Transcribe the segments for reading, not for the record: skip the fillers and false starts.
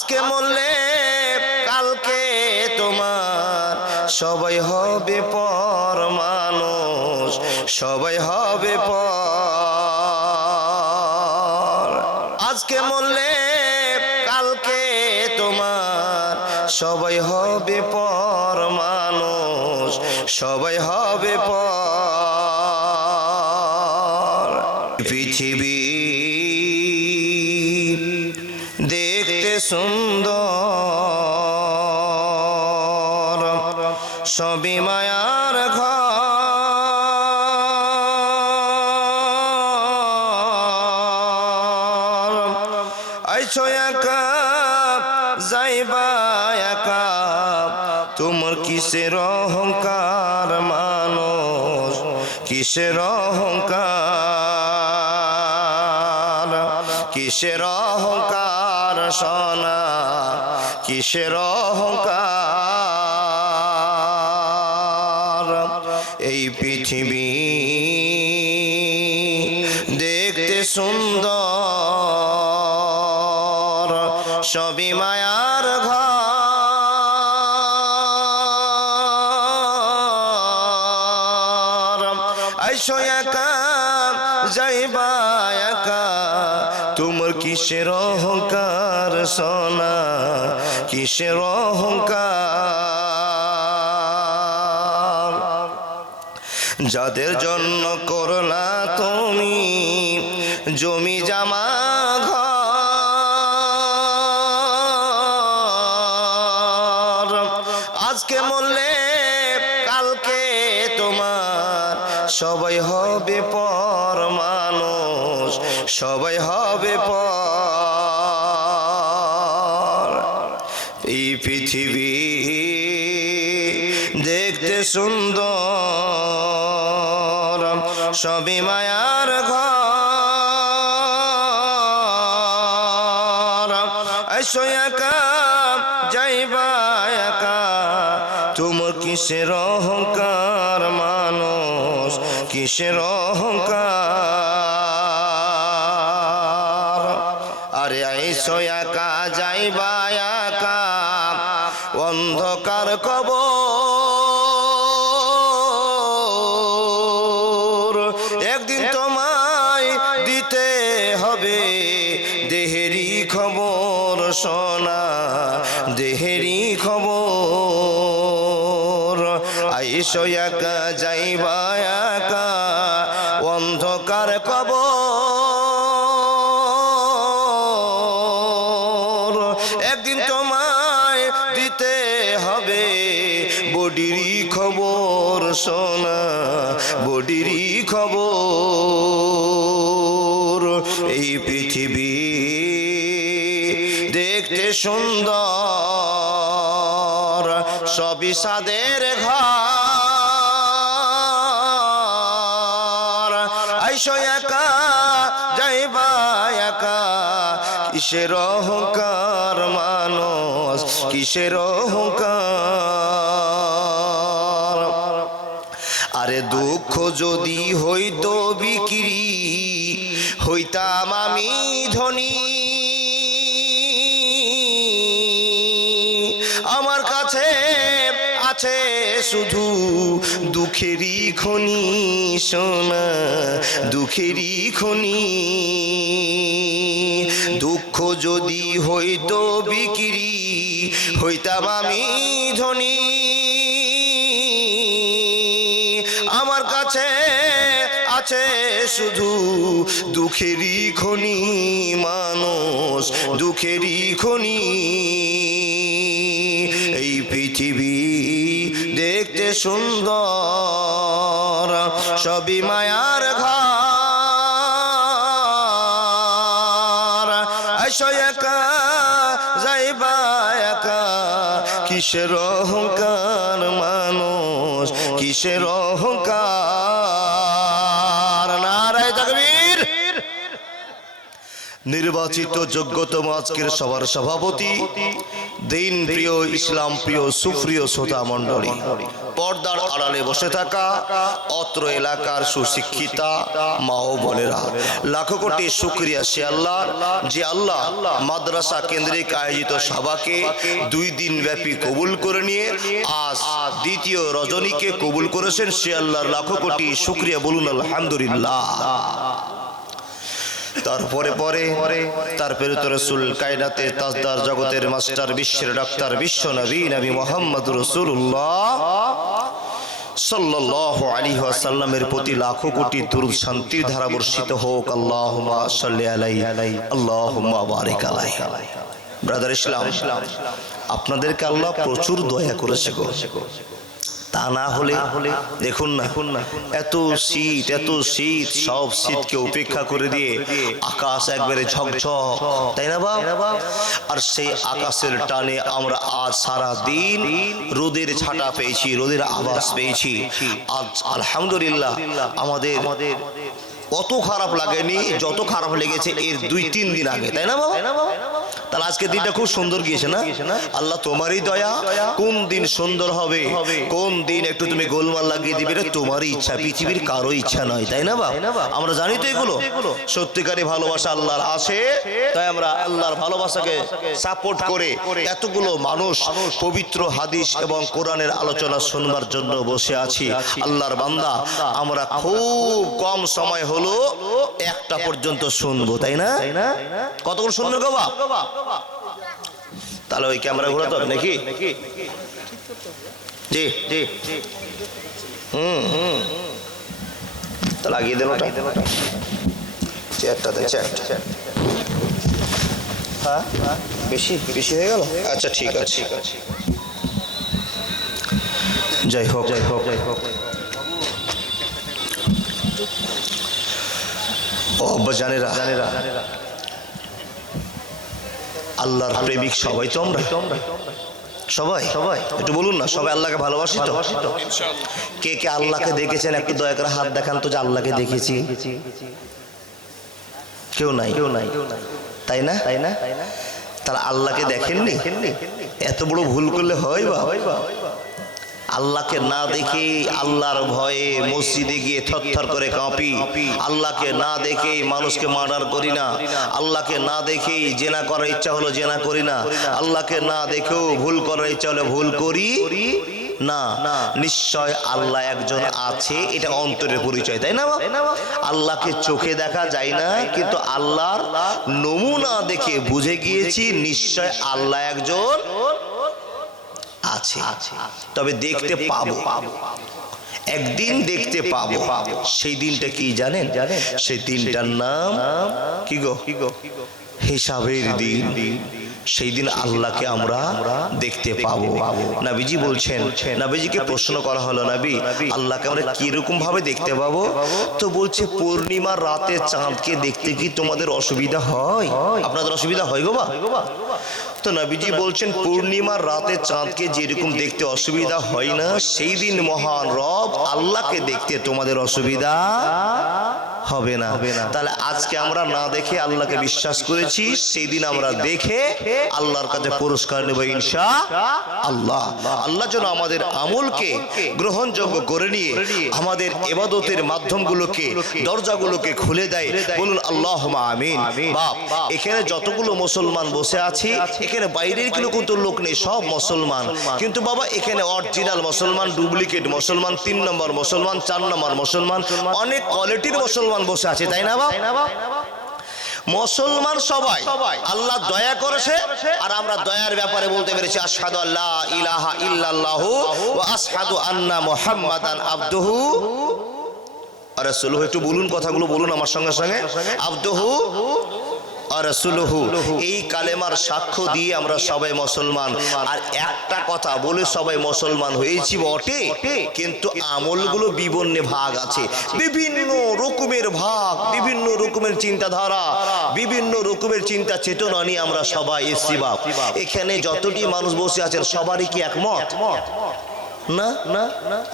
আজকে মরলে কালকে তোমার সবাই হবে পর মানুষ, সবাই হবে পর। আজকে মরলে কালকে তোমার সবাই হবে পর মানুষ, সবাই হবে পর। পৃথিবী দেখতে সুন্দর, সবই মায়ার ঘর। আইছো একা যাইবা একা, তোমার কিসের অহংকার মানুষ, কিসের অহংকার, কিসের অহংকার সোনা, কিসের অহংকার। এই পৃথিবী দেখতে সুন্দর, সবই মায়ার ঘর। আইসো একা যাইবা একা, তোমার কিসের অহংকার সোনা, কিসের অহংকার। যাদের জন্য করলা তুমি জমি জামা ঘর, আজকে মরলে কালকে তোমার সবাই হবে পর মানুষ, সবাই হবে পর। এই পৃথিবী দেখতে সুন্দর, সবই মায়ার ঘর। আইসো একা যাইবা একা, তোমার কিসের অহংকার মানুষ, কিসের অহংকার। আরে আইসো একা যাইবা একা, অন্ধকার কবর। একদিন তোমায় দিতে হবে দেহেরি খবর সোনা, দেহেরি খবর। আইসো একা যাইবা একা, অন্ধকার কবর। একদিন তোমায় দিতে হবে বডিরি খবর সোনা, বডিরি খবর। এই পৃথিবী দেখতে সুন্দর, সবই সাদের ঘর। আইসো একা যাইবা একা, কিসের অহংকার মানুষ, কিসের অহংকার। আরে দুঃখ যদি হইতো বিক্রি, হইতাম আমি ধনী। আমার কাছে আছে শুধু দুঃখেরই খনি সোনা, দুঃখেরই খনি। দুঃখ যদি হইতো বিক্রি, হইতাম আমি ধনী। আমার কাছে আছে শুধু দুঃখেরই খনি মানুষ, দুঃখেরই খনি। এই পৃথিবী দেখতে সুন্দর, সবই মায়ার ঘর। আইসো একা যাইবা একা, কিসের অহংকার মানুষ, কিসের অহংকার। নারায়ে তাকবীর, নির্বাচিত যোগ্যতম আজকের সভার সভাপতি, দিন প্রিয়, ইসলাম প্রিয়, সুপ্রিয় শ্রোতা মণ্ডলী, পর্দার আড়ালে বসে থাকা অত্র এলাকার সুশিক্ষিতা মা ও বোনেরা, লাখো কোটি শুকরিয়া সে আল্লাহ, যে আল্লাহ মাদ্রাসা কেন্দ্রিক আয়োজিত সভাকে 2 দিন ব্যাপী কবুল করে নিয়ে আজ দ্বিতীয় রজনীকে কবুল করেছেন। সে আল্লাহর লাখো কোটি শুকরিয়া, বলুন আলহামদুলিল্লাহ। তারপরে তার প্রেরিত রাসূল, কায়নাতে তাজদার, জগতের মাস্টার, বিশ্বের ডাক্তার, বিশ্ব নবী নবী মুহাম্মদুর রাসূলুল্লাহ সাল্লাল্লাহু আলাইহি ওয়াসাল্লামের প্রতি লাখো কোটি দরুদ শান্তির ধারা বর্ষিত হোক। আল্লাহুম্মা সাল্লি আলাইহি, আল্লাহুম্মা বারিক আলাইহি। ব্রাদার ইসলাম, আপনাদেরকে আল্লাহ প্রচুর দয়া করেছে গো। তা না হলে দেখুন না, এত শীত, সব শীতকে উপেক্ষা করে দিয়ে আকাশ একবারে ঝকঝক, তাই না বাপ? আর সেই আকাশের টানে আমরা আজ সারা দিন রোদের ছাটা পেয়েছি, রোদের আভাস পেয়েছি। আজ আলহামদুলিল্লাহ আমাদের অত খারাপ লাগেনি যত খারাপ লেগেছে এর 2-3 দিন আগে, তাই না বাবা? তাহলে আজকে দিনটা খুব সুন্দর গিয়েছে না? আল্লাহ তোমারই দয়া, কোন দিন সুন্দর হবে, কোন দিন একটু তুমি গোলমাল লাগিয়ে দিবে, এটা তোমারই ইচ্ছা, পৃথিবীর কারো ইচ্ছা নয়, তাই না বাবা? আমরা জানি তো এগুলো সত্যিকারী ভালোবাসা আল্লাহর আছে, তাই আমরা আল্লাহর ভালোবাসাকে সাপোর্ট করে এতগুলো মানুষ পবিত্র হাদিস এবং কোরআনের আলোচনা শুনবার জন্য বসে আছি। আল্লাহর বান্দা, আমরা খুব কম সময় হলো 1টা পর্যন্ত শুনবো, তাই না? কতক্ষণ শুনবে গো বাপ? তাহলে ওই ক্যামেরা ঘোরাতে হবে নাকি? জি, তাহলে লাগিয়ে দেন ওটা, চেয়ারটা দেন, চেয়ারটা। হ্যাঁ, বেশি হয়ে গেল? আচ্ছা ঠিক আছে, যাই হোক। ও আব্বা জানেরা, আল্লাহর প্রেমিক সবাই তো আমরা, সবাই একটু বলুন না, সবাই আল্লাহকে ভালোবাসি তো? কে কে আল্লাহকে দেখেছেন একটু দয়া করে হাত দেখান তো, যে আল্লাহকে দেখেছি। কেউ নাই, তাই না? তাহলে আল্লাহকে দেখেননি? এত বড় ভুল করলে হয় বা? আল্লাহকে না দেখে আল্লাহর ভয়ে মসজিদে গিয়ে থরথর করে কাঁপি, আল্লাহকে না দেখে মানুষকে মার্ডার করি না, আল্লাহকে না দেখেই জেনা করার ইচ্ছা হলো জেনা করি না, আল্লাহকে না দেখেও ভুল করার ইচ্ছা হলে ভুল করি না। নিশ্চয় আল্লাহ একজন আছে, এটা অন্তরের পরিচয়, তাই না? আল্লাহকে চোখে দেখা যায় না, কিন্তু আল্লাহর নমুনা দেখে বুঝে গিয়েছি নিশ্চয় আল্লাহ একজন আছে। তবে দেখতে পাবো, একদিন দেখতে পাবো। সেই দিনটা কি জানেন? সেই দিনটার নাম কি গো? হিসাবের দিন। সেই দিন আল্লাহকে আমরা দেখতে পাবো। নবীজি বলছেন, নবীজিকে প্রশ্ন করা হলো, নবী আল্লাহকে আমরা কিরকম ভাবে দেখতে পাবো? তো বলছে, পূর্ণিমার রাতে চাঁদকে দেখতে কি তোমাদের অসুবিধা হয়? আপনাদের অসুবিধা হয় গো বা? তো নবীজি বলছেন, পূর্ণিমার রাতে চাঁদকে যেরকম দেখতে অসুবিধা হয় না, সেই দিন মহান রব আল্লাহকে দেখতে তোমাদের অসুবিধা হবে না। তাহলে আজকে আমরা না দেখে আল্লাহকে বিশ্বাস করেছি, সেই দিন আমরা দেখে আল্লাহর কাছে পুরস্কার নেব ইনশাআল্লাহ। আল্লাহ যেন আমাদের আমলকে গ্রহণযোগ্য করে নিয়ে আমাদের ইবাদতের মাধ্যমগুলোকে, দরজাগুলোকে খুলে দেয়, বলুন আল্লাহুম্মা আমিন। বাপ, এখানে যতগুলো মুসলমান বসে আছি, এখানে বাইরের কিন্তু লোক নেই, সব মুসলমান। কিন্তু বাবা, এখানে অরিজিনাল মুসলমান, ডুপ্লিকেট মুসলমান, 3 নম্বর মুসলমান, 4 নম্বর মুসলমান, অনেক কোয়ালিটির মুসলমান বসে আছে, তাই না বাপ? মুসলমান সবাই আল্লাহ দয়া করেছে, আর আমরা দয়ার ব্যাপারে বলতে পেরেছি আশহাদু আল্লা ইলাহা ইল্লাল্লাহু ওয়া আশহাদু আন্না মুহাম্মাদান আবদুহু ওয়া রাসূলুহু। একটু বলুন, কথাগুলো বলুন আমার সঙ্গে সঙ্গে, আবদুহু আর রাসূলুহু। এই কালেমার সাক্ষ্য দিয়ে আমরা সবাই মুসলমান। আর একটা কথা বলে সবাই মুসলমান হয়েছি বটে, কিন্তু আমলগুলো বিবর্ণে ভাগ আছে, বিভিন্ন রকমের ভাগ, বিভিন্ন রকমের চিন্তাধারা, বিভিন্ন রকমের চিন্তা চেতনা নিয়ে আমরা সবাই এসছি বাপ। এখানে যতটি মানুষ বসে আছেন সবারই কি একমত? না না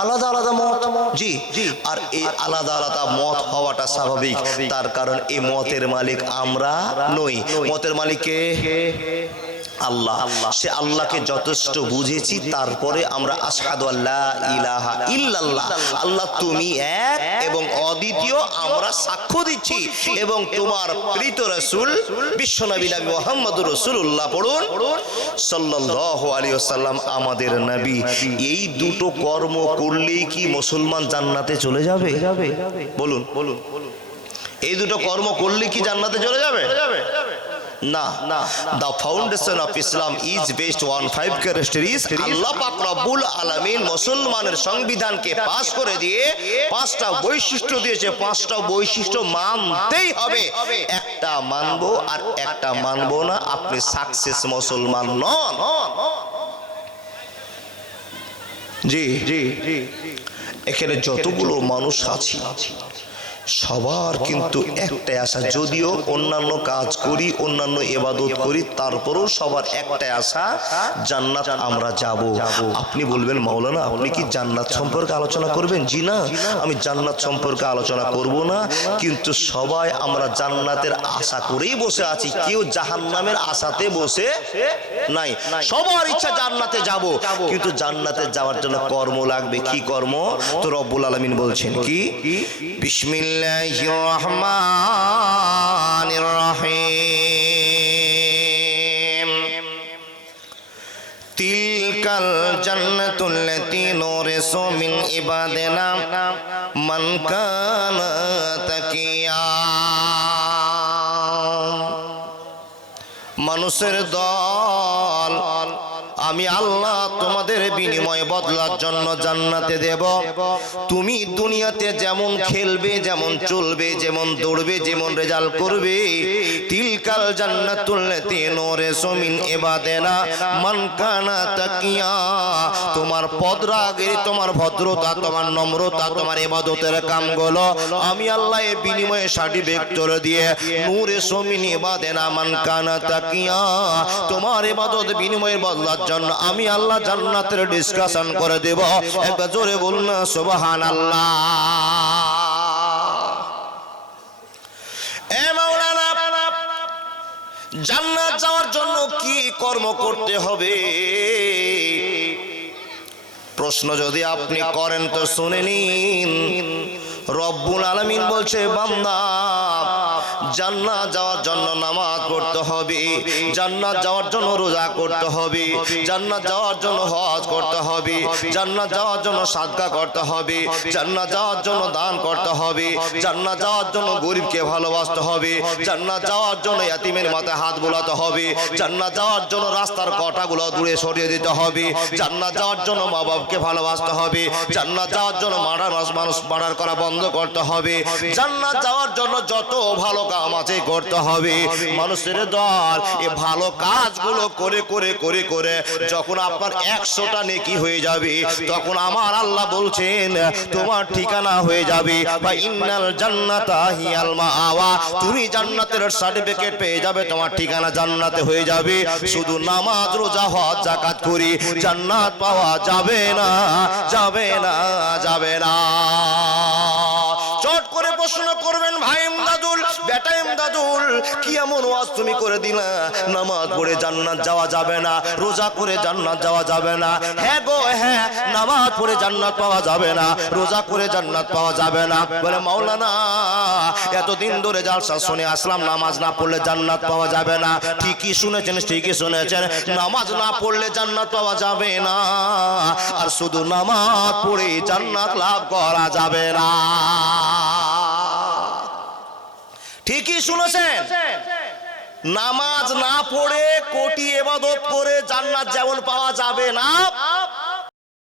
আলাদা আলাদা মত জি জি আর এই আলাদা আলাদা মত হওয়াটা স্বাভাবিক তার কারণ এই মতের মালিক আমরা নই মতের মালিক কে আল্লাহ সে আল্লাহকে যথেষ্ট বুঝেছি তারপরে আমরা আশহাদু আল্লা ইলাহা ইল্লাল্লাহ আল্লাহ তুমি এক এবং অদ্বিতীয় আমরা সাক্ষ্য দিচ্ছি এবং তোমার প্রিয় রাসূল বিশ্বনবী নবী মুহাম্মদুর রাসূলুল্লাহ পড়ুন সাল্লাল্লাহু আলাইহি ওয়াসাল্লাম আমাদের নবী এই দুটো কর্ম করলেই কি মুসলমান জান্নাতে চলে যাবে বলুন বলুন এই দুটো কর্ম করলে কি জান্নাতে চলে যাবে না না the foundation of Islam is based on 5 characteristics আল্লাহ পাক রব্বুল আলামিন মুসলমানের সংবিধানকে পাস করে দিয়ে পাঁচটা বৈশিষ্ট্য দিয়েছে পাঁচটা বৈশিষ্ট্য মানতেই হবে একটা মানবো আর একটা মানবো না আপনি সাকসেস মুসলমান নন জি জি এখানে যতগুলো মানুষ আছে সবার কিন্তু একটাই আশা যদিও অন্যান্য কাজ করি অন্যান্য ইবাদত করি তারপরেও সবার একটাই আশা জান্নাত আমরা যাব আপনি বলবেন মাওলানা আপনি কি জান্নাত সম্পর্কে আলোচনা করবেন জি না আমি জান্নাত সম্পর্কে আলোচনা করব না কিন্তু সবাই আমরা জান্নাতের আশা করেই বসে আছি কেউ জাহান্নামের আশাতে বসে নাই সবার ইচ্ছা জান্নাতে যাব কিন্তু জান্নাতে যাওয়ার জন্য কর্ম লাগবে কি কর্ম তো রব্বুল আলামিন বলছেন কি বিসমিল্লাহির রহমানির রহিম তিলকাল জান্নাতুল্লাতী নুরিসু মিন ইবাদিনা মান কানা তাকিয়া মানুষের দল আমি আল্লাহ তোমাদের বিনিময় বদলার জন্য জান্নাতে দেব তুমি দুনিয়াতে যেমন খেলবে যেমন চলবে যেমন দৌড়বে যেমন রেজাল্ট করবে তিলকাল জান্নাতুল্লাতী নুরিসু মিন ইবাদিনা মান কানা তাকিয়া তোমার পদরাগিরি তোমার ভদ্রতা তোমার নম্রতা তোমার ইবাদতের কামগুলো আমি আল্লাহ এই বিনিময়ে সার্টিফিকেট দিয়ে নুরিসু মিন ইবাদিনা মান কানা তাকিয়া তোমার ইবাদত বিনিময়ের বদলার জন্য আমি আল্লাহ জান্নাতের ডিসকাশন করে দেব একবার জোরে বলুন না সুবহানাল্লাহ এ মাওলানা জান্নাত যাওয়ার জন্য কি কর্ম করতে হবে প্রশ্ন যদি আপনি করেন তো শুনে নিন রব্বুল আলামিন বলছে বান্দা জান্নাত যাওয়ার জন্য নামাজ পড়তে হবে জান্নাত যাওয়ার জন্য রোজা করতে হবে জান্নাত যাওয়ার জন্য হজ করতে হবে জান্নাত যাওয়ার জন্য সাদকা করতে হবে জান্নাত যাওয়ার জন্য দান করতে হবে জান্নাত যাওয়ার জন্য গরিবকে ভালোবাসতে হবে জান্নাত যাওয়ার জন্য ইয়াতিমের মাথায় হাত বোলাতে হবে জান্নাত যাওয়ার জন্য রাস্তার কাঁটাগুলো দূরে সরিয়ে দিতে হবে জান্নাত যাওয়ার জন্য মা বাবাকে ভালোবাসতে হবে জান্নাত যাওয়ার জন্য মানুষ মার্ডার করা বন্ধ করতে হবে জান্নাত যাওয়ার জন্য যত ভালো কাজ আছে করতে হবে মানুষের দল এই ভালো কাজগুলো করে করে করে করে যখন আপনার 100টা নেকি হয়ে যাবে তখন আমার আল্লাহ বলছেন তোমার ঠিকানা হয়ে যাবে বা ইন্নাল জান্নাতা হিয়াল মাআওয়া তুমি জান্নাতের সার্টিফিকেট পেয়ে যাবে তোমার ঠিকানা জান্নাতে হয়ে যাবে শুধু নামাজ রোজা হজ যাকাত করি জান্নাত পাওয়া যাবে না যাবে না যাবে না চট করে প্রশ্ন করবেন ভাই ইমদাদুল বেটা ইমদাদুল কি এমন ওয়াজ তুমি করে দিলা নামাজ পড়ে জান্নাত যাওয়া যাবে না রোজা করে জান্নাত যাওয়া যাবে না হ্যাঁ গো হ্যাঁ নামাজ পড়ে জান্নাত পাওয়া যাবে না রোজা করে জান্নাত পাওয়া যাবে না বলে মাওলানা এতদিন ধরে জালসা শুনে আসলাম নামাজ না পড়লে জান্নাত পাওয়া যাবে না ঠিকই শুনেছেন নামাজ না পড়লে জান্নাত পাওয়া যাবে না আর শুধু নামাজ পড়ে জান্নাত লাভ করা যাবে না ঠিকই শুনেছেন নামাজ না পড়ে কোটি ইবাদত করে জান্নাত যেমন পাওয়া যাবে না